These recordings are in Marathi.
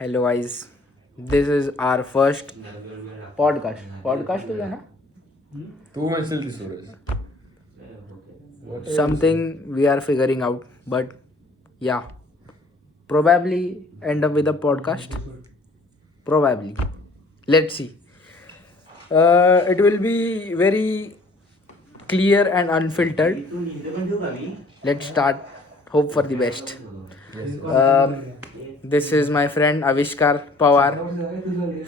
Hello guys, this is our first podcast. Podcast is ना? तू म्हणशील ती Suresh. Something we are figuring out, but yeah, probably end up with a podcast. Probably, let's see. It will be very clear and unfiltered. Let's start. Hope for the best. This is my friend Avishkar Pawar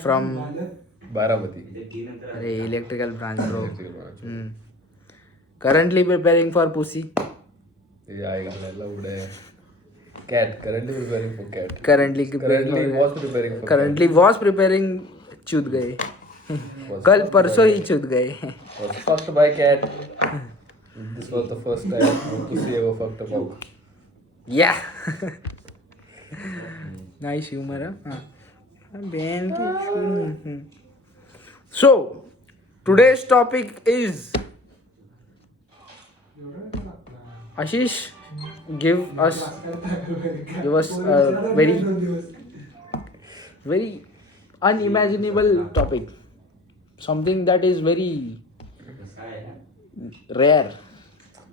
from Baramati. electrical branch, bro. Currently preparing for pussy. ते आई घालायला उडे. Cat. Currently preparing for cat. Currently was preparing चूत गए. कल परसों ही चूत गए. Was fucked by cat. This was the first time pussy ever fucked a pug. Yeah. Nice humor, huh? Ben की. So today's topic is Ashish. Give us a very unimaginable topic, something that is very rare.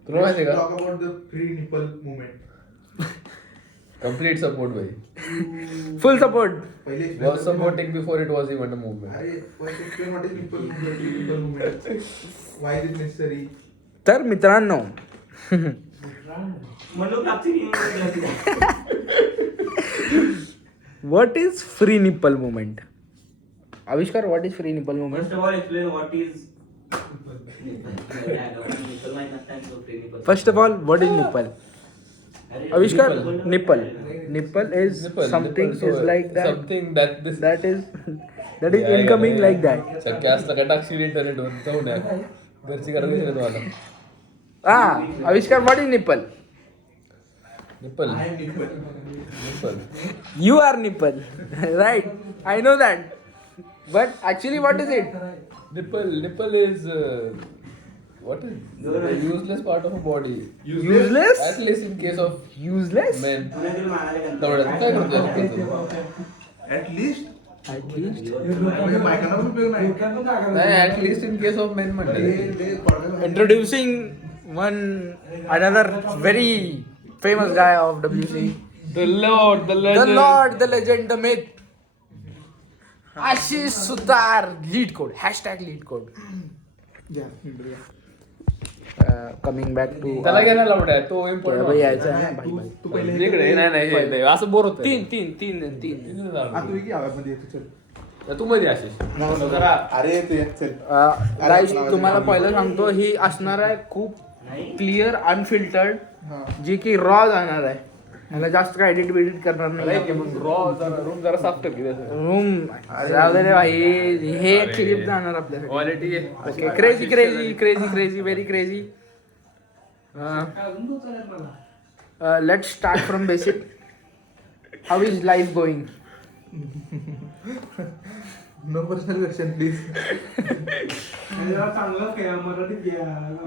तुला माहिती का? Talk about the free nipple movement. Complete support भाई. Full support. पहिले Was supporting before it was even a movement. अरे first explain what is nipple movement. Why is it necessary? तर मित्रांनो what is free nipple movement? Avishkar, what is free nipple movement? First of all, explain what is First of all, what is nipple? Avishkar, nipple. Nipple is something Nipple, is like that. Something that this. That is incoming like that. सगळ्या असला का टाकशील इंटरनेटवर जाऊन या. घरची करायची का तुम्हाला? Avishkar, what is nipple? Nipple. I am nipple. Nipple. You are nipple, right? I know that. But actually, what is it? Nipple is what is the useless part of a body. Useless? At least in case of Useless? men. तेवढं काय करतो At least At least. म्हणजे बायकांना पण उपयोग नाही. नाही at least in case of men म्हणतात. ते पडलं. Introducing another very famous guy of WC. The Lord, the The legend. Lord, the legend, the myth. Ashish Sutar, lead code, #lead code. Coming back to त्याला घ्यायला लावड्या तो भाई इम्पॉर्टंट यायचं आहे ना, भाई, भाई. तू पहिले इकडे नाही असं बोर होत तीन तू की आवाजमध्ये येतो चल. तू मध्ये आशिष अरे तू एक चल. गाईस तुम्हाला पहिलं सांगतो ही असणार आहे खूप क्लिअर अनफिल्टर्ड हा. जी की रॉ जाणार आहे. मला जास्त काय एडिट करणार नाही. रूम जरा साफ कर रूम जाऊ दे रे भाई, हे एक क्लिप जाणार आपल्यासाठी. Quality okay, crazy crazy crazy crazy very crazy. Let's start from basic. How is life going? No personal question please.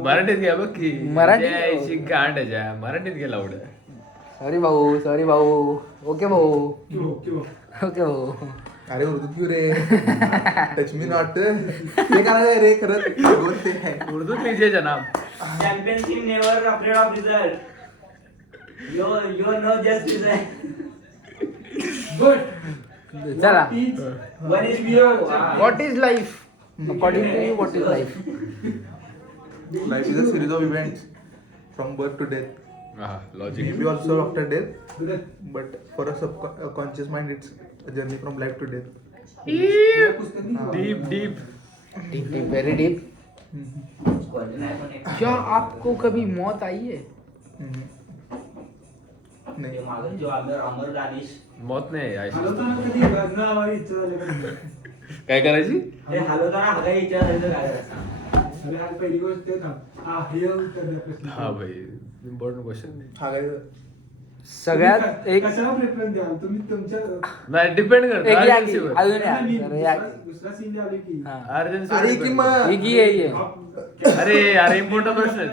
मराठीत घ्या बघ की मराठी? मराठी गांडाच्या मराठीत घ्या लावड्या. सॉरी भाऊ. ओके भाऊ. ओके भाऊ. अरे उर्दू क्यों रे? Touch me not. ते काय रे खरंच बोलते आहे. उर्दू लीजिए जनाब. championship never afraid of result. You know just result. चला. One is pure. What is life? According to you, what is life? Life is a series of events from birth to death. Logic. Maybe also after death, but for a subconscious mind, it's a journey from life to death. Deep Deep, very deep. क्या आपको कभी मौत आई है? नाही. जो अमर गानिश मौत नाही आशिष. काय करायची? हे हलवताना हगाई विचारायचं काय करायचं? हा भाई इम्पॉर्टंट क्वेश्चन. हागायचं. सगळ्यात एक कशाला प्रेफरन्स द्याल तुम्ही तुमच्या नाही डिपेंड करतो एक या की, urgency वर. अजून या. अरे या. दुसरा सीन आली की हा. Urgency वर अरे depend की करतो. मग एक ही आहे ये. अरे इम्पॉर्टंट प्रश्न आहे.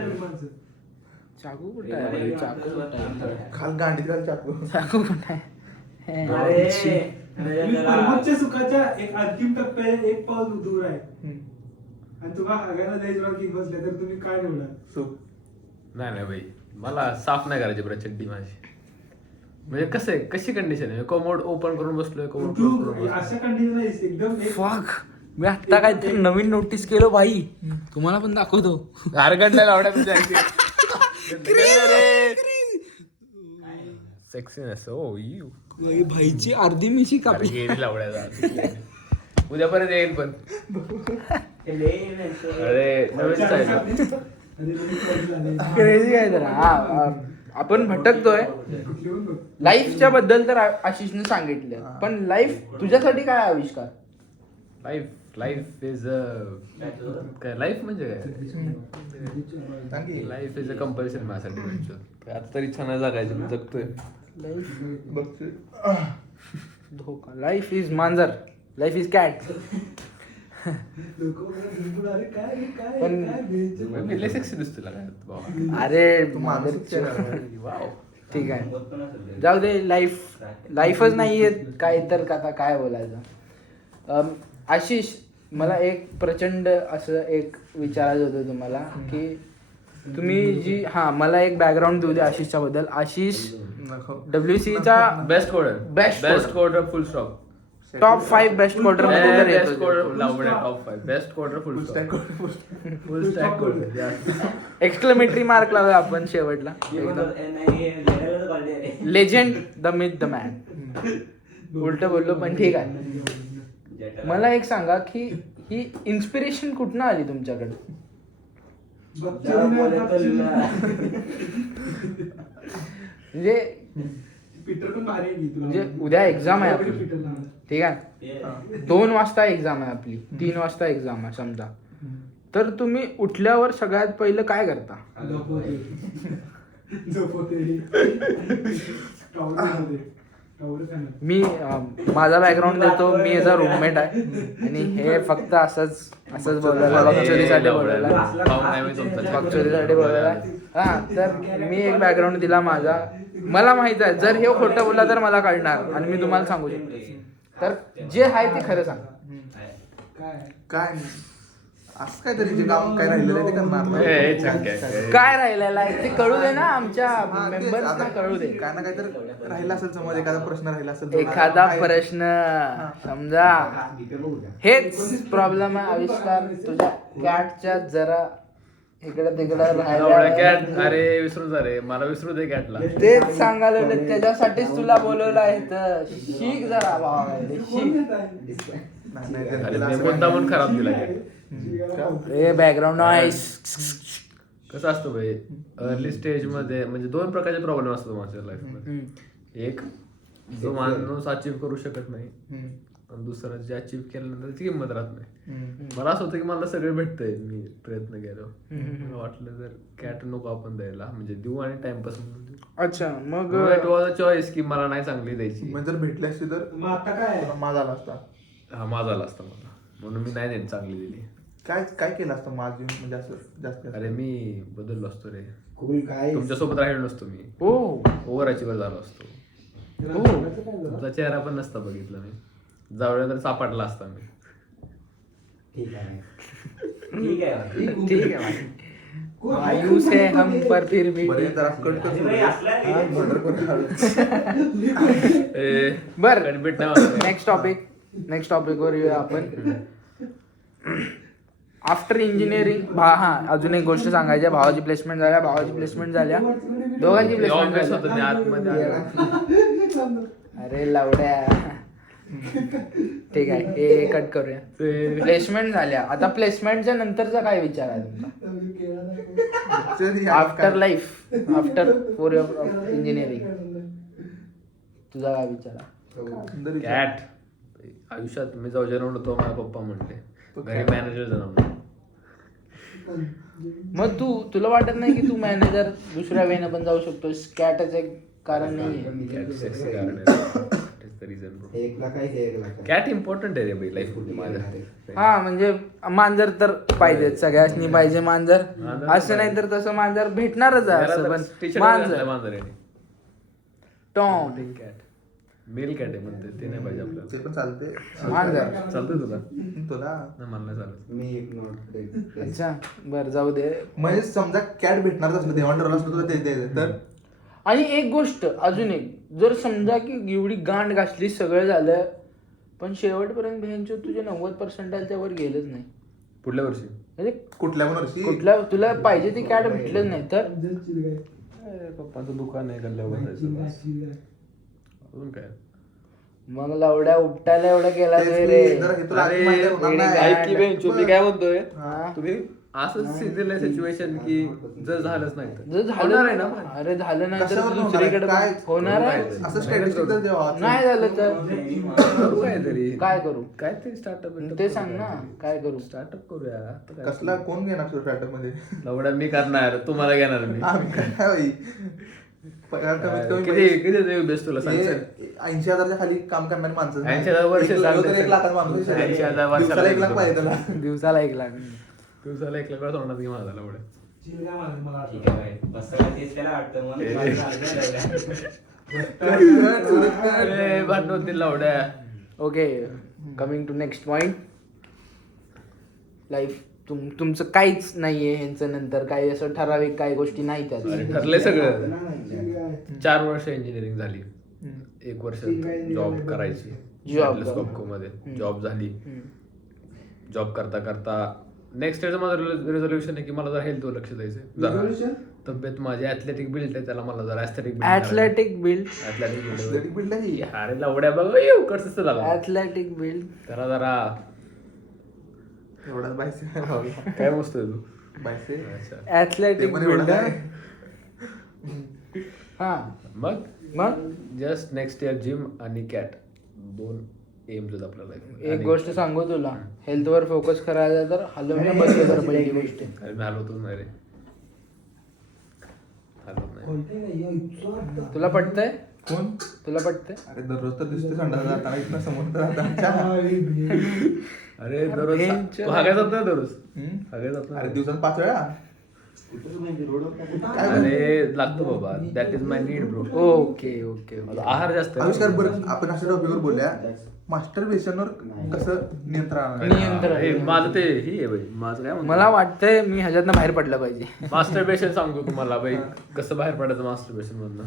चाकू कुठं आहे? चाकू कुठं आहे? खाल गांडीत घाल चाकू. चाकू कुठं आहे? अरे तुम्ही परमोच्च सुखाच्या एक अंतिम टप्प्यात एक पाऊल दूर आहे आणि तुम्हाला हागायला जायचं किंग बसले तर तुम्ही काय निवडाल? सुख. नाही भाई, मला साफ नाही करायची बरं चड्डी माझी. म्हणजे कसं आहे, कशी कंडिशन आहे, कोमोड ओपन करून बसलोय, कोमोड क्लोज करून तू बसलोय. अशा कंडिशन आहेस एकदम एक- फक मी आता काहीतरी नवीन नोटीस केलं भाई, तुम्हाला पण दाखवतो. गारगंडला लावड्या सेक्सीनेस ओ यू भाईची अर्धी मिशी कापली. गेली लावड्या. उद्यापर्यंत येईल पण. अरे नवीन style आहे. अरे तुम्ही close झाले. क्रेझी आहे जरा. हा आपण भटकतोय. कुठली पण बघ. लाईफच्या बद्दल तर आशिषने सांगितलं, पण लाईफ तुझ्यासाठी काय आविष्कार? लाईफ इज काय, लाईफ म्हणजे काय, सांग की. लाईफ इज अ कंपल्शन माझ्यासाठी. आता तरी छान जगायचं, मी जगतोय. बघतोय. धोका. लाईफ इज मांजर, लाईफ इज कॅट. लोकं मला बिलकुल अरे काय रे, काय पण- काय भेज? मी लय सेक्सी दिसतो काय बाबा. अरे तू माणूसच आहे. वाव. ठीक आहे, जाऊ दे. लाईफच नाहीये काय तर आता काय बोलायचं. आशिष, मला एक प्रचंड असं एक विचारायचं होतं तुम्हाला की तुम्ही जी मला एक बॅकग्राऊंड देऊ दे आशिषच्या बद्दल. आशिष नको. WCचा best coder, Best best coder full stop. Top 5 best quarter मध्ये तर बेस्ट येतो. कोडर लावडे top 5 best coder full Full stack stop. करू. Full stack coder. Exclamatory mark लावूया आपण शेवटला. Legend, the myth, the man. उलट बोललो पण ठीक आहे. मला एक सांगा की ही इन्स्पिरेशन कुठनं आली तुमच्याकडे? म्हणजे पीटर पण भारी आहे की तुला. म्हणजे उद्या एक्झाम आहे आवडली आपली, पीटरला. ठीक आहे. 2 वाजता एक्झाम आहे आपली, 3 वाजता एक्झाम आहे समजा, तर तुम्ही उठल्यावर सगळ्यात पहिलं काय करता? झोपवते. झोपवते. टॉवरमध्ये. Tower fan. मी माझा बॅकग्राऊंड देतो. मी याचा रूममेट आहे आणि हे फक्त असंच बोलायला, बकचोरीसाठी बोलायला, बकचोरीसाठी बोलायला. हा, तर मी एक बॅकग्राऊंड दिला माझा. मला माहित आहे जर हे खोटं बोलला तर मला कळणार आणि मी तुम्हाला सांगू शकतो. तर जे आहे ते खरं सांग. काय? काय असं काहीतरी जे काम काय राहिलेलं आहे ते करणार. काय राहिलेलं आहे ते कळू दे ना, आमच्या हा, तेच. मेंबर्सना आता कळू दे. काय ना काहीतरी राहिला असेल समज, एखादा प्रश्न राहिला असेल तर एखादा काय- प्रश्न समजा, हेच प्रॉब्लेम आहे आविष्कार तुझ्या कॅटच्या. जरा इकडे तिकडे कॅट, राहिल्या. अरे विसरून जा रे, मला विसरू दे कॅटला. तेच सांगायला लागलो, त्याच्यासाठीच तुला बोलवलं आहे. तर शिक जरा भावा, शिक. नाही, नाही, अरे त्याला मी असं मुद्दा म्हणून खराब दिला कॅट. ए बॅकग्राऊंड नॉईस. कसं असतं भाई, अर्ली स्टेज मध्ये म्हणजे 2 प्रकारचे प्रॉब्लेम असतात माझ्या लाईफ मध्ये. एक जो माणूस अचीव्ह करू शकत नाही, आणि दुसरा जे अचीव्ह केल्यानंतर त्याची किंमत राहत नाही. मला असं होतं की मला सगळं भेटतंय, मी प्रयत्न केलो. मला वाटलं जर कॅट नको आपण द्यायला, म्हणजे देऊ आणि टाइमपास म्हणून देऊ. अच्छा, मग इट वॉज अ चॉईस की मला नाही चांगली द्यायची. म्हणजे जर भेटली असती तर मग आता काय आहे? माझा आला असता. हा माझा आला असता मला, म्हणून मी नाही देत चांगली दिली. काय काय केलं असतं माझी म्हणजे असं जास्त अरे मी बदललो असतो रे, कुल काय तुमच्यासोबत राहिलो नसतो मी, ओ ओव्हर अचिव्हर झालो असतो. तुमचा चेहरा पण नसता बघितला मी, जावळ्या तर सापडला असता मी. ठीक आहे ठीक आहे ठीक है भाई, मायूस है हम पर फिर भी बरे ठीक जरा है. कट कर भाई, असला आहे. मर्डर कोण बर, गणबिट नाही नेक्स्ट टॉपिक वर येऊया आपण. आफ्टर इंजिनिअरिंग अजून एक गोष्ट सांगायची. भावाची प्लेसमेंट झाल्या, दोघांची प्लेसमेंट ऑब्विस होतं मी आतमध्ये आलो. अरे लावड्या, ठीक आहे, हे कट करूया. प्लेसमेंट झाल्या, आता प्लेसमेंटच्या नंतरचा काय विचार आहे तुमचा? After life, after 4 year of engineering, तुझा काय विचार आहे? कॅट आयुष्यात मी जाऊ जन्मलो तो माझा पप्पा म्हणले, घरी मॅनेजर जन्मलो. मग तुला वाटत नाही की तू मॅनेजर दुसऱ्या वेळेनं पण जाऊ शकतोस? कॅटच एक कारण नाहीये. कॅट इम्पॉर्टंट आहे रे भाई लाईफ मध्ये माझ्या. हा, म्हणजे मांजर तर पाहिजे, सगळ्यांनी पाहिजे मांजर. असं नाही तर तसं मांजर भेटणारच आहे, असं पण मांजर मांजर आहे. टॉम. कॅट मेल कॅट आहे म्हणते ते नाही पाहिजे ते आपल्याला. पण चालते मान जरा. चालतंय तुला? तुला नाही मला नाही चालत. मी इग्नोर अच्छा बरं जाऊ दे. म्हणजे समजा कॅट भेटणारच असलं देवाण ठरवलं असलं तुला ते द्यायचं तर आणि एक गोष्ट अजून एक, जर समजा की एवढी गांड घातली सगळं झालं पण शेवटपर्यंत भ्यांच्या तुझे 90% वर गेलंच नाही, पुढल्या वर्षी म्हणजे कुठल्या पण वर्षी कुठल्या तुला पाहिजे ती कॅट भेटलंच नाही तर अरे पप्पाचं दुकान आहे गल्ल्यावर बसायचं बस. अजून काय. मग लवड्या उपटायला एवढं केला तेच रे मी जरा हे तुला आधी अरे, माहिती होणार नाही. ऐक की बेंचो, मी काय म्हणतोय हा. तुम्ही असंच दिलंय सिच्युएशन की जर झालंच नाही तर जर झालं होणार आहे ना पण. अरे झालं नाही तर कशावर होणार आहे? दुसरीकडे काय होणार आहे. असं स्ट्रॅटेजी तर देवा नाही झालं तर करू काहीतरी. काय करू काय ते स्टार्टअप ते सांग ना काय करू. स्टार्टअप करूया आता काय. कसला कोण घेणार तुझ्या स्टार्टअप मध्ये लवड्या मी करणार, तुम्हाला घेणार मी. आम्ही काय बाई पगार कमीत कमी किती किती बेस्ट तुला सांग सर. 80,000च्या खाली काम करणारी माणसं 80,000 वर्ष एक चालते तर 1 लाखाचा माणूस 80,000 वर्षाला दिवसाला 1 लाख पाहिजे त्याला दिवसाला 1 लाख. दिवसाला 1 लाख वेळा तोंडात घे माझा लवड्या. चिल काय मारलं मला ठीक आहे भाई. बसायला तेच त्याला वाटतं म्हणून ए. मला झालं. अरे भांडण होतील लवड्या. Okay coming to next point. Life तुमचं काहीच नाहीये ह्यांचं नंतर काही असं ठराविक काही गोष्टी नाही त्यात. अरे ठरलंय सगळं. चिल काय 4 वर्ष इंजिनिअरिंग झाली, 1 वर्ष जॉब करायची Job. स्कॉपको मध्ये. जॉब झाली, जॉब करता करता नेक्स्ट स्टेज माझं रेझोल्युशन आहे की मला जरा हेल्थवर लक्ष द्यायचं. जरा Resolution? तब्येत माझी ऍथलेटिक बिल्ड आहे, त्याला मला जरा aesthetic athletic build. Athletic build नाही. अरे लवड्या बघ येऊ कसं झालं ऍथलेटिक बिल्ड. त्याला जरा एवढाच बायसे काय मस्त आहे तू. बायसे अच्छा ऍथलेटिक ते पण एवढं बिल्ड. काय. हा मग मग जस्ट नेक्स्ट इयर जिम आणि कॅट 2 एम्स आहेत आपल्याला. एक गोष्ट सांगू तुला, हेल्थवर फोकस करायचा तर हलवणं बंद कर पहिली गोष्ट. अरे मी हलवतोच नाही रे, हलवत नाही. कोणते नाही या इतकं तुला पटतंय? कोण तुला पटतंय? अरे दररोज तर दिसते संडास जाताना इथनं समोर तर आता. अरे दररोज भेंच्या. तू हागाय जात नाही दररोज? हम्म? हागाय जात अरे नाही? दिवसात 5 वेळा काय अरे लागतो बाबा, that is my need bro. Okay okay okay. आहार जास्त आहे. आविष्कार बरं आपण अशा टॉपिकवर बोलूया. मास्टर बेशनवर कसं नियंत्रण आणायचं? नियंत्रण. हे माझं ते ही आहे बाई, माझं काय मला वाटतंय मी ह्याच्यातनं बाहेर पडलं पाहिजे. मास्टरबेशन सांगतो तुम्हाला बाई कसं बाहेर पडायचं मास्टरबेशन मधनं.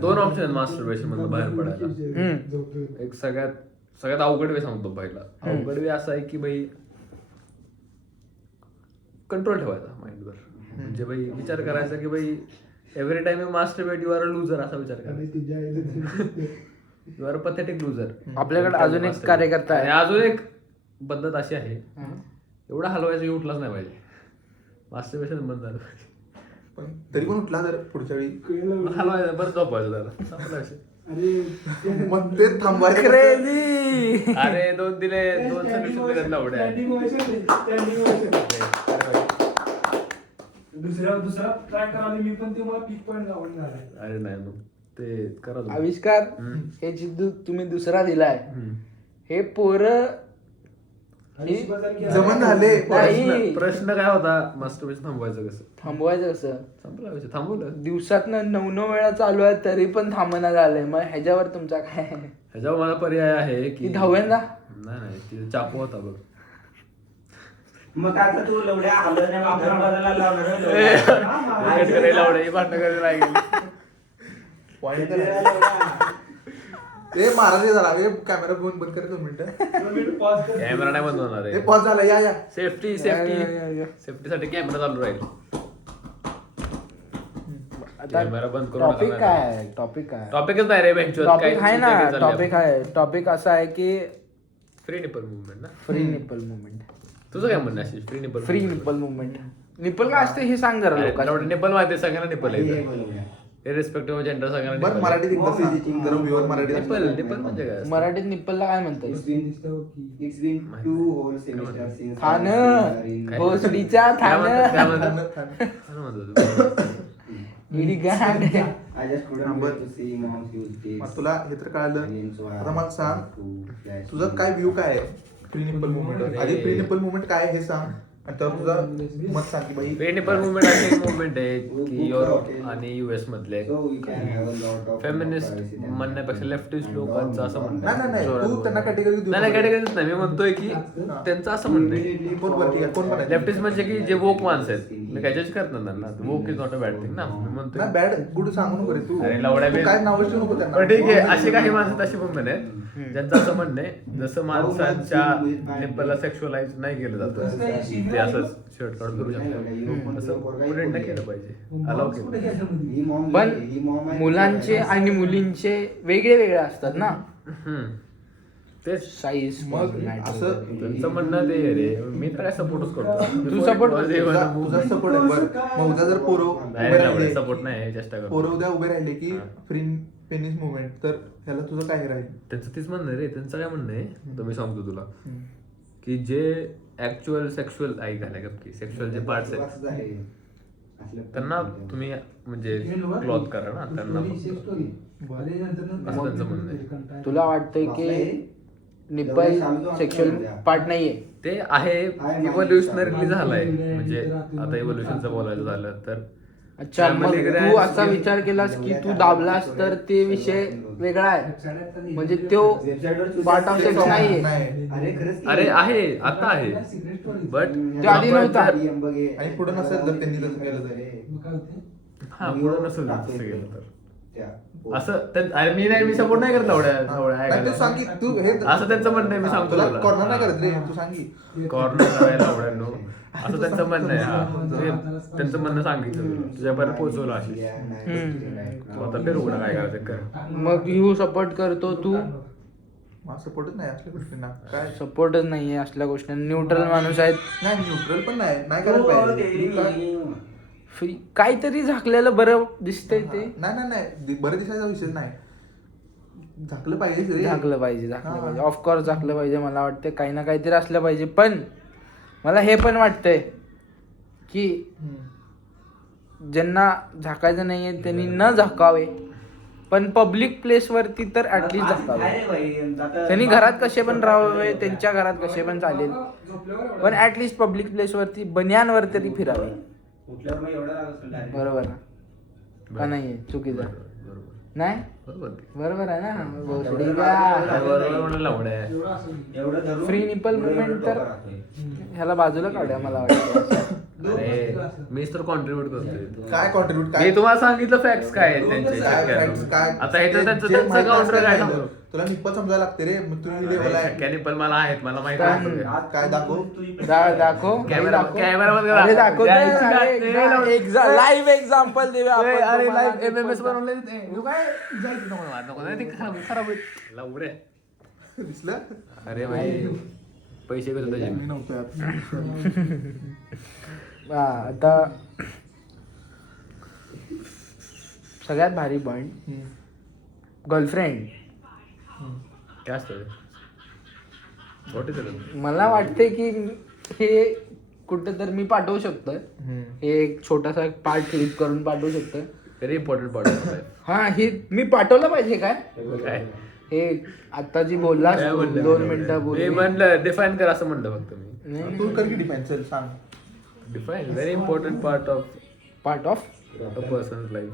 दोन ऑप्शन आहेत मास्टरबेशन मधनं बाहेर पडायला. एक सगळ्यात अवघड वे सांगतो पहिला. अवघड वे असा आहे की बाई कंट्रोल ठेवायचा माइंडवर. म्हणजे बाई विचार करायचा की बाई every time you masturbate you are a लुझर, असा विचार करायचा. You are a pathetic लुझर. आपल्याकडे अजून एक कार्यकर्ता आणि आहे. अजून एक पद्धत अशी आहे, एवढा हलवायचं की उठलाच नाही पाहिजे. मास्टरबेशन बंद झालं पाहिजे. पण तरी पण उठला तर पुढच्या वेळी मग हलवायचं, बरं झोपायचं त्याला, संपला विषय. अरे मग ते थांबवायचं कसं? क्रेझी. अरे 2 दिले, 2 सर्व्हिस दिले लवड्या. दुसरा ट्राय करायला मी पण ते मला पीक पॉईंट लावून झालाय. अरे नाही मग ते करा तुम्ही. आविष्कार हे जे तुम्ही दुसरा दिलाय हे पोरं जमन झाले. नाही. प्रश्न काय होता, मास्टरबेशन थांबवायचं कसं? थांबवायचं कसं? संपला विषय, थांबवलं. दिवसातनं 9 वेळा चालू आहे तरी पण थांबना झालंय. मग ह्याच्यावर तुमचा काय? ह्याच्यावर माझा पर्याय आहे की की धाव्यांदा? नाही तिथे चाकू होता बघ. मग आता तू लवड्या हलवण्या भांडण बदलायला लावणार आहे लवड्या. Point करायला. ए महाराज झाला. ए कॅमेरा बंद कर 2 मिनिटं. कॅमेरा नाही बंद होणार ए आहे. पॉज झाला. या सेफ्टी या, या, या. सेफ्टीसाठी कॅमेरा चालू राहील. आता कॅमेरा बंद करू टॉपिक नका. काय आहे? टॉपिक काय? टॉपिकच नाही रे बेंचवर. टॉपिक आहे ना. टॉपिक आहे. टॉपिक असा आहे की फ्री निपल मुवमेंट ना. Free nipple movement. तुझं काय म्हणणं आहे free nipple? Free nipple movement. Nipple काय असते हे सांग जरा लोकांना. निपल माहिती आहे, सगळ्यांना निपल आहे. इरेस्पेक्टिव्ह जेंडर सगळ्यांना बरं nipple मराठीत एकदा सांग. जरा व्ह्यूअर आहे. मराठीत निपल निपल म्हणजे काय असतं? मराठीत निपलला काय म्हणतात? It's been 2 whole semesters since than I was in- भोसडीच्या काय म्हणतात? काय थान म्हणतात? काय म्हणतात तू? इडी गांड. I just couldn't wait to see mom's use this. मग तुला हे तर कळलं. And then so I आता मला सांग to flash तुझा काय व्ह्यू काय आहे प्री निपल मुवमेंट? आधी प्री निपल मुवमेंट काय आहे हे सांग आणि त्यावर तुझा मत सांग की बाई फ्री निपल मुवमेंट अशी एक मुवमेंट आहे की युरोप आणि US मधले फेमिनिस्ट म्हणण्यापेक्षा लेफ्टिस्ट लोकांचं असं म्हणणं नाही आहे. नाही नाही तू त्यांना कॅटेगरी देऊ नाही कॅटेगरीच नाही, मी म्हणतोय की त्यांचं असं म्हणणं आहे. बरोबर ठीक आहे कोण पण लेफ्टिस्ट म्हणजे की जे वोक माणसं आहेत, मी काय जज करत नाही त्यांना. वोक is not a bad thing ना, मी म्हणतोय. नाही बॅड गुड सांगू नको रे तू अरे लवड्या तू काय नाव ठेवू नको त्यांना पण ठीक आहे, अशी काही माणसं तशी पण आहेत ज्यांचं असं म्हणणं आहे जसं माणसांच्या निप्पलला सेक्शुअलाइज नाही केलं जातं ते असंच शर्ट काढून करू शकतात, असं मुलींना केलं पाहिजे, अलाव केलं पाहिजे. पण मुलांचे आणि मुलींचे वेगळे वेगळे असतात ना तेच साईज. मग असं त्यांचं म्हणणं ते रे, मी तर काय सपोर्टच करतो. तू support तुझा सपोर्ट आहे बरं मग उद्या जर पोरं उभे राहिले सपोर्ट नाही, चेष्टा करतो. पोरं उद्या उभे राहिले की फ्री पेनिस मुवमेंट तर ह्याला तुझं काय राहील त्यांचं तेच म्हणणं आहे रे, त्यांचं काय म्हणणं आहे तर मी सांगतो तुला की जे ऍक्च्युअल सेक्शुअल ऐक घालाय की सेक्शुअल जे पार्ट्स आहेत त्यांना तुम्ही म्हणजे क्लॉथ करा ना त्यांना फक्त. असं त्यांचं म्हणणं आहे. तुला वाटतंय की निप्पल सेक्शुअल पार्ट नाहीये? ते आहे, इव्होल्युशनरी झालाय. म्हणजे आता इव्होल्युशनचं बोलायचं झालं तर अच्छा, मग तू असा विचार केलास की तू दाबलास तर ते विषय वेगळा आहे, म्हणजे तो पार्ट ऑफ सेक्स नाहीये. अरे आहे, आता आहे, बट ते आधी नव्हता. आणि पुढे नसेल जर त्यांनी तसं केलं तर हा पुढे नसेल तसं गेलं तर असं अरे मी सपोर्ट नाही करत नाही, तू सांग की तू हे असं त्यांचं म्हणणं आहे, मी सांगतो तुला तुला. कॉर्नर नाही करत रे तू सांग की कॉर्नर करायला आवडेल असं त्यांचं म्हणणं आहे. त्यांचं म्हणणं सांगितलं तुला, तुझ्यापर्यंत पोहोचवलं अशी. तू आता फिरू कुठं काय करायचं कर. मग यू सपोर्ट करतो तू? मला सपोर्टच नाही असल्या गोष्टींना काय सपोर्टच नाहीये असल्या गोष्टी. न्यूट्रल माणूस आहेत. नाही न्यूट्रल पण नाही करायला पाहिजे फ्री काहीतरी झाकलेलं बरं दिसतंय ते. नाही बरं दिसायचा विषय नाही झाकलं पाहिजे रे झाकलं पाहिजे ऑफकोर्स झाकलं पाहिजे. मला वाटतं काही ना काहीतरी असलं पाहिजे. पण मला हे पण वाटतंय की ज्यांना झाकायचं नाहीये त्यांनी न झाकावे, पण पब्लिक प्लेस वरती तर ऍटलीस्ट झाकावे. त्यांनी घरात कसे पण राहावे, त्यांच्या घरात कसे पण चालेल, पण ऍटलीस्ट पब्लिक प्लेस वरती बनियानवर तरी फिरावे. बरोबर ना? का नाहीये चुकीचं? नाही बरोबर आहे ना? फ्री निपल मुवमेंट तर ह्याला बाजूला काढूया मला वाटतं. मीच तर कॉन्ट्रीब्युट करतोय. काय कॉन्ट्रीब्युट मी तुम्हाला सांगितलं फॅक्ट्स काय आहेत त्यांचे. काय आता हे तर त्यांचं काउंटर काय सांगू. तुला निप्पल समजायला लागते रे मग तू लेवल आहे शक्याने पण मला आहेत, मला माहिती काय आहे. काय दाखव दाखव कॅमेरामध्ये अरे दाखव लाईव्ह एक्झाम्पल देऊया आपण अरे तुम्हाला. लाईव्ह MMS बनवलं खराब होईल लावडे. दिसलं अरे भाई पैसे कसं त्याचे मी नव्हतो हा, आता सगळ्यात भारी पॉइंट गर्लफ्रेंड. काय असतं व्हॉट इज इट? मला वाटते की हे कुठं तर मी पाठवू शकतो. हे एक छोटासा पार्ट क्लिप करून पाठवू शकतो. व्हेरी इम्पॉर्टंट पार्ट आहे. हा हे मी पाठवलं पाहिजे काय काय हे आता जी बोललास काय म्हणलं? 2 मिनिटं मी बोल. म्हणलं डिफाईन कर असं म्हणलं फक्त मी. तू कर की डिपेंड चल सांग define very important part of part of a personal life.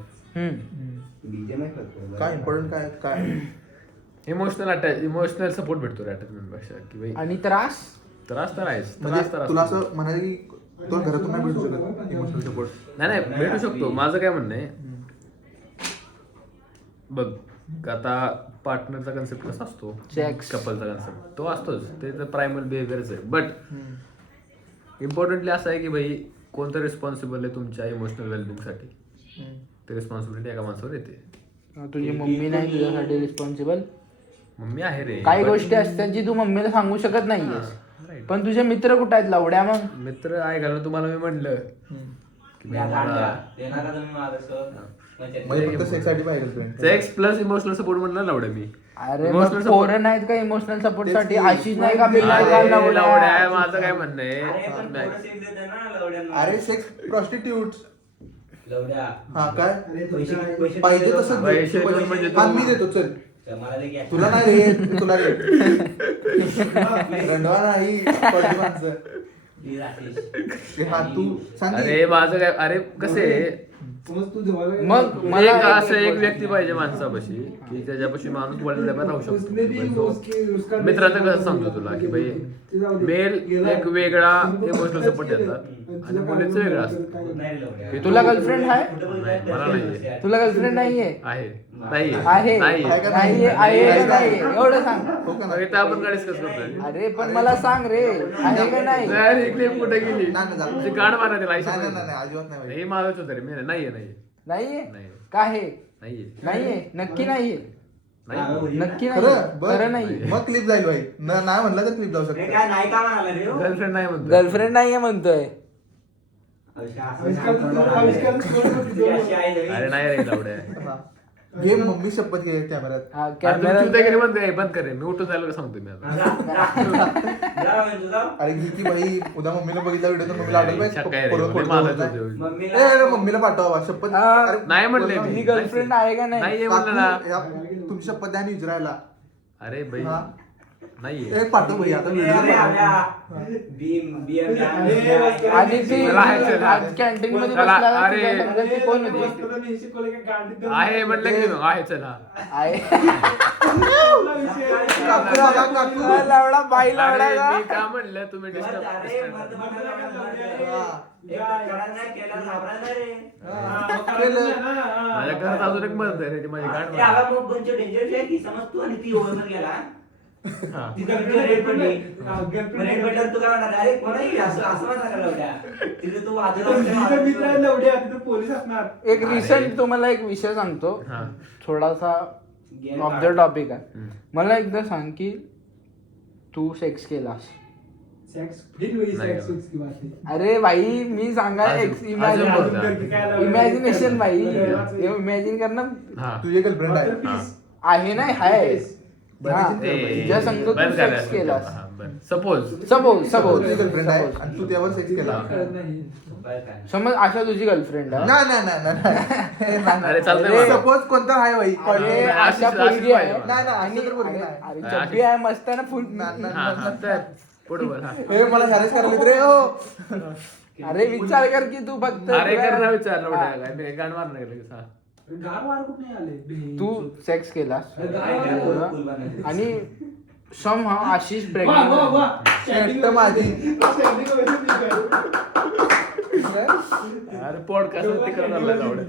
काय इम्पॉर्टंट काय काय इमोशनल सपोर्ट भेटतो अटॅचमेंट पेक्षा की भाई. आणि त्रास त्रास तर आहेच. म्हणजे त्रास तुला असं म्हणायचं की तुला घरातून नाही भेटू शकत इमोशनल सपोर्ट नाही भेटू शकतो. माझं काय म्हणणं आहे बघ आता पार्टनरचा कन्सेप्ट कसा असतो, Sex. कपलचा कन्सेप्ट तो असतोच, ते तर प्रायमल बिहेवियरच आहे. बट इम्पॉर्टंटली असं आहे की भाई कोणतं रिस्पॉन्सिबल आहे तुमच्या इमोशनल वेलबिंगसाठी, ते रिस्पॉन्सिबिलिटी एका माणसावर येते. तुझी मम्मी नाही तुझ्यासाठी रिस्पॉन्सिबल. मम्मी आहे रे, काही but गोष्टी असतात जी तू मम्मीला सांगू शकत नाहीयेस. पण तुझे मित्र कुठे आहेत लावड्या? मग मित्र आहे घालून तुम्हाला मी म्हणलं की मी मला म्हणजे फक्त सेक्ससाठी पाहिजे girlfriend. Sex plus emotional support म्हणलं लावडं मी. अरे Emotional मग support. पोरं नाहीत का इमोशनल सपोर्ट साठी? तेच की. आशिष नाही का बिल अरे नाही का लावड्या? लावड्या, माझं काय म्हणणं आहे अरे सेक्स प्रॉस्टिट्यूट लवड्या हा काय पैसे पाहिजे तसं पैसे दे. देऊन म्हणजे हा, मी देतो चल. मला दे की. तुला नाही रे तुला रे रंडवा नाही पडली माणसं प्लीज आशिष ते हा तू सांग की. अरे माझं काय, अरे कसे समज तू जवळ मग मला मला असं एक व्यक्ती पाहिजे माणसापाशी की त्याच्यापाशी माणूस बोललेला पण राहू उसने भी शकतो. उसका मित्राचं कसं सांगतो तुला की भाई मेल एक वेगळा इमोशनल सपोर्ट देतात आणि मुलीचं वेगळं असतं. नाही रे लवड्या. तुला गर्लफ्रेंड आहे? कुठं नाही, बघितलं मला तर नाहीये. तुला गर्लफ्रेंड नाहीये? आहे नाही आहे नाही आहे का नाहीये आहे का नाही एवढं सांग. हो का मग नाही? इथं आपण काय डिस्कस करतोय. अरे पण मला सांग रे आहे का नाही? अरे क्लेम कुठे गेली नाही, नाही, झालं. तुझी गाड मारा तिला नाही, नाही, नाही, अजिबात नाही भाई. हे माझंच होतं रे मी नाहीये नाहीये नाही. का आहे नाहीये नाहीये नक्की नाहीये नाही नक्की नाही खरं बरं. खरं नाही मग क्लिप जाईल भाई नाही म्हणलं तर क्लिप जाऊ अरे शकतो. काय नाही का म्हणाला रे हो? गर्लफ्रेंड नाही म्हणतो गर्लफ्रेंड नाहीये म्हणतोय आविष्कार तुझी अशी आहे रे. अरे नाही रे लावड्या हा. घे मम्मी शपथ घे कॅमेऱ्यात. हा कॅमेरा कॅमेरा बंद करे मी उठून जायला सांगतो मी आता जा म्हणजे तुझा. अरे घे की भाई उद्या मम्मीला बघितला व्हिडिओ तर मम्मीला आवडेल शक्य पाहिजे. आहे रे, परत मी फोटो माझाच नाही. होतो. मम्मीला ए, मम्मीला पाठवा शपथ. हा. अरे, नाही म्हणले बोल ना. मी. तुझी गर्लफ्रेंड आहे का नाही नाहीये म्हणलं ना काकू, या- तुमची शपथ द्या आणि विचारायला. अरे भाई हा. नाहीये एक पाठव भाई आता अरे व्हिडिओ आल्या. BM आणि ती मला आहे चल. आज कॅन्टीन मध्ये चला, बसला अरे. तुला समजेल ती कोण होती आहे म्हणलं की मग आहे चला आहे काकू आला, काकू. लावडा बाई लावडा अरे, का? मी का म्हणलं तुम्ही अरे डिस्टर्ब मर्द हा. केला घाबरा नाही रे. माझ्या घरात अजून एक मत आहे रे ती माझी गाड ते आला मग कोणच्या डेंजर आहे की समज तू आणि ती ओव्हर गेला हा. तिथं रेड पडली रेड पडल्यावर तू काय म्हणणार अरे कोण आहे असं असं म्हणा करायला होत्या तिथे तू वाजवला पोलीस असणार एक रिसेंट तुम्हाला एक विषय सांगतो हा. थोडासा Game ऑफ द काढ. टॉपिक आहे मला एकदा सांग की तू सेक्स केलास सेक्स फिर वही नाही सेक्स की बात है अरे भाई मी सांगा अजून- अजून बोलता. इमॅजिनेशन भाई इमॅजिन करणं हा. तुझी गर्लफ्रेंड आहे. हा. आहे नाही हाय बरं, हा. विचित्र आहे. तिच्या संग तू बंद सेक्स केलास सपोज सपोज सपोज तुझी गर्लफ्रेंड आहे आणि तू त्यावर सेक्स केला. नहीं समज अशा तुझी गर्लफ्रेंड आहे नाही नाही नाही नाही, नाही अरे चालतंय अरे, मला. सपोज कोणता आहे भाई अरे अशीच- अशा अशीच पोरगी आहे पाहिजे मला. नाही, आणि अशी तर पोरगी अरे नाही. अरे चड्डी आहे मस्त आहे ना फुल हा हा तर पुढे बोल हा. हे मला हॅरेस करायला रे हो. अरे विचार कर की तू फक्त अरे करणार विचारलं कुठे मी गाण मारणार लगेच हा. गार वार कुछ नहीं आले तू सेक्स केलास अरे, आणि सम हा आशिष वाह वाह प्रेग्नेंट वाह एकटं माझी. स्टँडिंग ओवेशन अरे पॉडकास्ट तिकडे चाललाय लावड्या.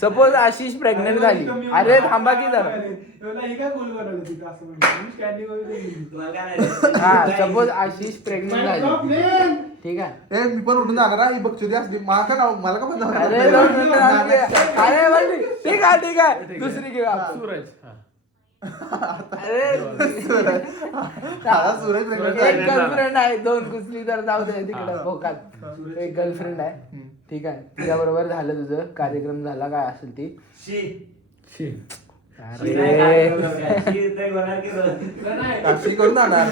सपोज आशिष प्रेग्नेंट झाली अरे थांबा की जरा ही काय गोल बनवलं तिथं असं म्हणतो स्टँडिंग ओवेशन तुम्हाला काय नाही हा सपोज आशिष प्रेग्नेंट झाली ठीक आहे ए मी पण उठून जाणार हा, ही बघचुरी असली मला का नाव मला का पण नाव अरे नाही. दोन मिनिटं राहून दे. अरे बरं, ठीक आहे ठीक आहे दुसरी घेऊ आपण सूरज हा. अरे हा, सूरज pregnant एक आहे. गर्लफ्रेंड आहे दोन कुसली तर जाऊ दे तिकडे भोकात एक गर्लफ्रेंड आहे ठीक आहे तिच्या बरोबर झालं तुझं कार्यक्रम झाला काय असेल ती शी. अरे अशी करून जाणार हा,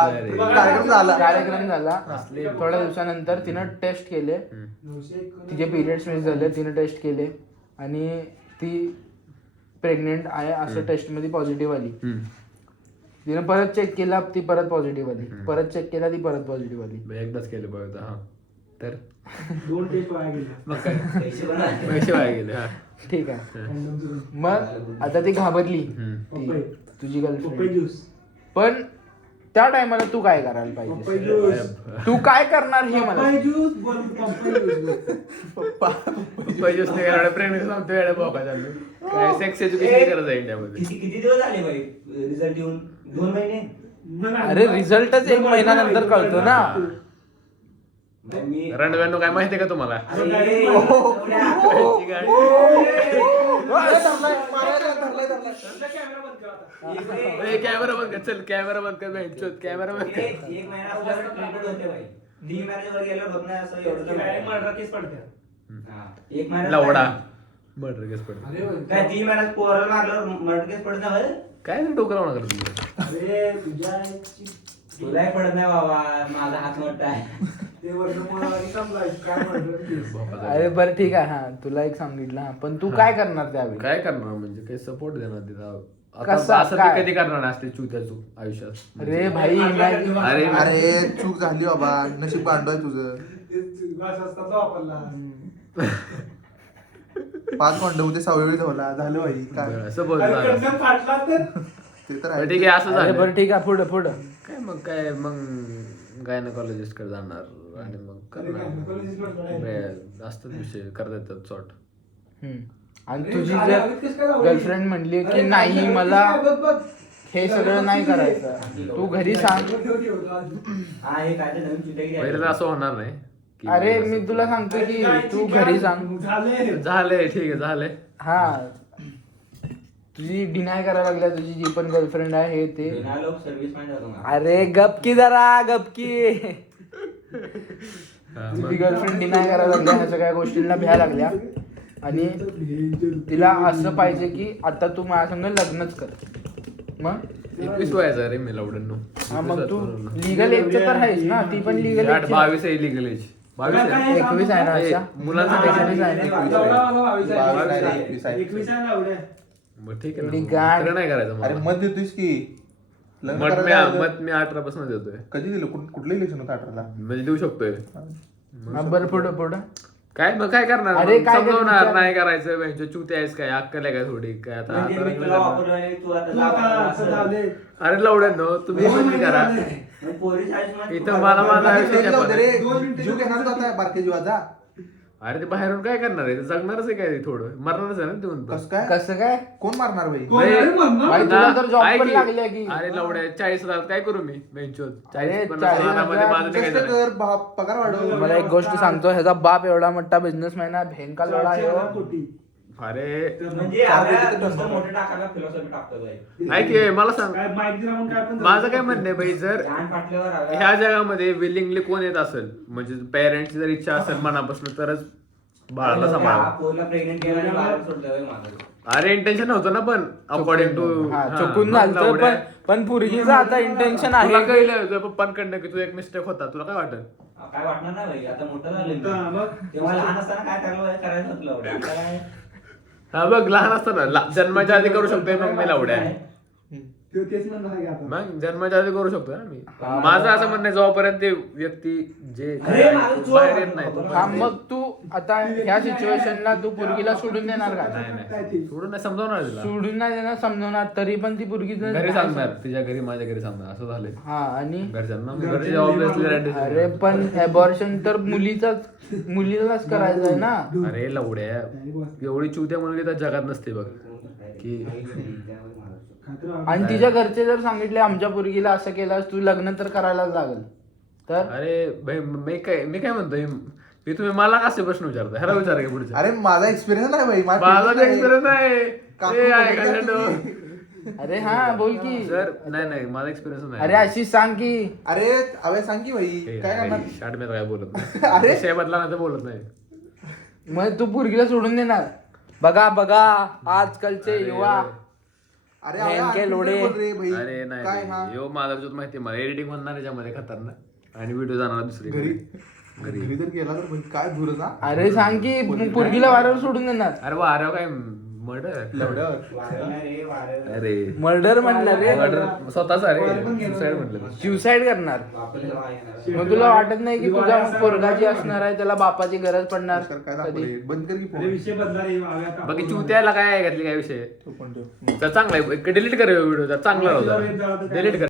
अरे. कार्यक्रम झाला. कार्यक्रम झाला थोड्या दिवसानंतर तिनं टेस्ट केले तिचे पिरियड्स मिस झाले तिने टेस्ट केले आणि ती प्रेग्नेंट आहे असं टेस्ट मध्ये पॉझिटिव्ह आली तिने परत चेक केला ती परत पॉझिटिव्ह आली परत चेक केला ती परत पॉझिटिव्ह आली बरं, एकदाच केलं बघ हा तर दोन टेस्ट वाया गेले मग काय पैसे वाया गेले हा. ठीक आहे कंडमचं मग आता ती घाबरली पपई. ती तुझी पपई गर्लफ्रेंड ज्यूस पण त्या टायमाला तू काय करायला पपई पाहिजे ज्यूस तू काय करणार हे मला पपई ज्यूस बोल पपई ज्यूस पैसे असते काय प्रेग्नेंसी सांगतो येड्या बोका चालू काय सेक्स एज्युकेशन करायचं इंडियामध्ये किती दिवस झाले भाई रिझल्ट येऊन 2 महिने अरे रिझल्टच एक महिन्यानंतर कळतो ना भाई, मी रणव्यानो काय माहितीये का तुम्हाला अरे, पैसे काय? कॅमेरा बंद करा आता. ए, कॅमेरा बंद कर चल कॅमेरा बंद कर भेटचोत कॅमेरा बंद कर एक महिना असल्यावर treatment होते भाई 3 महिन्याच्या वर गेल्यावर होत नाही असं एवढं तर काय माहिती. मर्डर केस पडते हा, एक महिना लवडा मर्डर केस पडतो अरे काय 3 महिन्यात पोराला मारल्यावर मर्डर केस पडत नाही भाई? काय ते डोकं लावणार तुम्ही अरे तुझ्या आईची- तुलाही पडत नाही बाबा माझा हात मोठा आहे ते वर्गमूळावर संपला काय मर्डर केस अरे बरं ठीक आहे हा तुला एक सांगितलं हा पण तू काय करणार त्यावेळी काय करणार म्हणजे काही सपोर्ट देणार तिला आता कसा असं काय? मी कधी करणार नाही असते चुत्या चूक आयुष्यात. अरे भाई imagine- अरे अरे चूक झाली बाबा, नशीब गांडो आहे तुझं. असं असतात ना वापरला 5 कॉन्डम होते 6 वेळी धावला, झालं भाई काय. असं बोल अरे झालं. कंडम फाटला तर ते तर बरं, आहे. ठीक आहे असं अरे झालं बरं ठीक आहे पुढं काय मग गायनोकॉलॉजिस्ट कडे जाणार आणि मग gynecologist कडे जाणार. करणार असतात विषय करता येतात सॉर्ट. आणि अरे, तुझी झालं, जर आम्ही कसं काय लावली? गर्लफ्रेंड म्हणली की अरे, नाही झालं, मला कसं काय? बघ, बघ. हे सगळं नाही करायचं, तू घरी सांग. हा हे काय ते नवीन चिंता पहिले तर असं होणार नाही की अरे असं- मी तुला सांगतो अरे, की काय तू ठीक आहे, घरी सांग. झालंय. झालंय ठीक आहे झालंय. हा तुझी डिनाय करायला लागल्या तुझी जी पण गर्लफ्रेंड आहे हे ते. लोक सर्व्हिस माइंड होतो ना. अरे गपकी जरा गपकी. हा, तुझी मग गर्लफ्रेंड डिनाय करायला लागल्या ह्या सगळ्या गोष्टींना भ्यायला लागल्या आणि तिला असं पाहिजे की आता तू माझ्या संग लग्नच कर. मग 21 वयाचा रे मी लावड्यांनो. हा मग तू लिगल एजचं तर आहेस ना, ती पण लिगल एज 22 आहे लिगल एज. 22 आहे. 21 आहे ना ए, अशा मुलांसाठी 21 आहे ना. लावला, लावला, 22 आहे. 22 आहे, 21 आहे. 21 आहे लावल्या. मग ठीक आहे एवढी ना. गाण. तर नाही करायचं अरे मला. मत देतोयस की लग्न मत करायला आलं. मी 18 पासून देतोय कधी दिलं कुठलं इलेक्शन होतं 18ला? म्हणजे देऊ शकतोय. हा, बरं पुढं काय मग काय करणार अरे मग? काय समजावणार विचार- नाही करायचं त्यांच्या चुत्या आहेस काय अक्कल आहे काय थोडी काय आता म्हणजे आता मी लग्न तुला करणार. वापरलं आणि तू आता तू आता असं असं. झालंय. अरे लावड्यांनो तुम्ही दोन बंद महिने करा. झाले. मग पोलीस आहेत मग इथं तू मला काय माझा करणार? आयुष्य जाऊ दे रे, 2 मिनिटं जीव घेणार होता बारके जीवाचा. अरे ते बाहेरून काय करणार आहे ते जगणारच आहे काय थोडं मरणारच आहे ना देऊन कसं काय कसं काय कोण मारणार भाई? कोण आहे म्हणणार? भाई, तुला तर job पण लागल्या की. अरे लावड्या 40 लाख काय करू मी बेंचवर अरे, 40-50 40 लाखामध्ये माझं ते काय कष्ट झालं? कर, पगार वाढव. मला एक गोष्ट सांगतो, ह्याचा बाप एवढा मोठा बिझनेसमॅन आहे, भेंका लोडा आहे 4 हो. कोटी. अरे म्हणजे चार आपल्या वेळेचं नुसतं टर्न मोठं टाकायला फिलॉसॉफी टाकतो बाई. ऐक की, मला सांग काय माहिती राहून काय पण माझं काय म्हणणं आहे भाई जर ज्ञान फाटल्यावर आलं. ह्या जगामध्ये विलिंगली कोण येत असेल म्हणजे पेरेंट्सची जर इच्छा असेल मनापासून तरच बाळाला सांभाळा. पोरला प्रेग्नेंट केला आणि बाहेर सोडलं बाई माझं. अरे इंटेन्शन नव्हतं ना पण अकॉर्डिंग टू हा, चुकून झालं पण पुरगीचं आता इंटेन्शन आहे. तुला कळलं तुझ्या पप्पांकडनं की तू एक मिस्टेक होता तुला काय वाटत? काय वाटणार नाही भाई आता मोठं झालं हा, मी. मग? तेव्हा लहान असताना काय करायचं होतं लावड्या. आता काय हा बघ लहान असताना जन्माच्या आधी करू शकतोय मग मी लावड्या. तो तेच म्हणणार आहे की आता. मग जन्माच्या आधी करू शकतो ना मी. हा. माझं असं म्हणणं आहे जोपर्यंत ते व्यक्ती जे अरे, माझं चोर बाहेर येत नाही हा मग तू आता ह्या सिच्युएशनला तू पुरगीला सोडून देणार का? नाही सोडून नाही समजावणार तिला. सोडून नाही देणार, समजवणार, तरी पण ती पुरगी घरी सांगणार तिच्या घरी माझ्या घरी सांगणार असं झालंय हा आणि घरच्यांना घरचे घरचे ऑब्विसली अरे पण अबॉर्शन तर मुलीलाच करायचं आहे ना. अरे लवड्या एवढी चुत्या मुलगी तर जगात नसते बघ की खात्री आहे. आणि तिच्या घरचे जर सांगितले आमच्या पुरगीला असं केलं तू लग्न तर करायलाच लागल तर अरे भाई मी काय म्हणतोय मी तुम्ही मला कसे प्रश्न विचारताय ह्याला विचारा की पुढच्या अरे माझा एक्सपिरियन्स नाही भाई माझा एक्सपिरियन्स आहे काकू ए, बोलतात ऐकायला की- नको. अरे हा बोल की सर नाही माझा एक्सपिरियन्स नाही अरे अशी सांग की अरे अवे सांग की भाई काय करणार? शाट मी काय बोलत नाही अरे. विषय बदला नाही तर बोलत नाही. मग तू पुरगीला सोडून देणार? बघा आजकालचे अरे, युवा अरे नेमके आणखी लोढे. बोल रे भाई. अरे नाही काय हा यो माझा तुझं माहिती मला एडिटिंग म्हणणार याच्यामध्ये खतरनाक आणि व्हिडिओ जाणार दुसरी घरी घरी जर गेला तर भाई काय धुर ना. अरे सांग की मग पुरगीला वाऱ्यावर सोडून देणार? अरे वा अरे काय मर्डर लवड्यावर वारं नाही रे, वारं. अरे मर्डर म्हणलं रे, मर्डर स्वतःच अरे वारं पण गेलं. सुसाईड म्हटलं सुसाईड करणार. बापरे, वारं येणार. मग तुला वाटत नाही की तुझ्या पोरगा जी असणार आहे त्याला बापाची गरज पडणार काय कधी? दाखवले बंद कर की अरे फोन. विषय बदला रे आव्या काकू. बाकी चुत्याला काय घातली काय विषय तो पण ठेव. तर चांगला आहे डिलीट कर व्हिडिओ चांगला जाऊ दे, जाऊ होता दे. डिलीट कर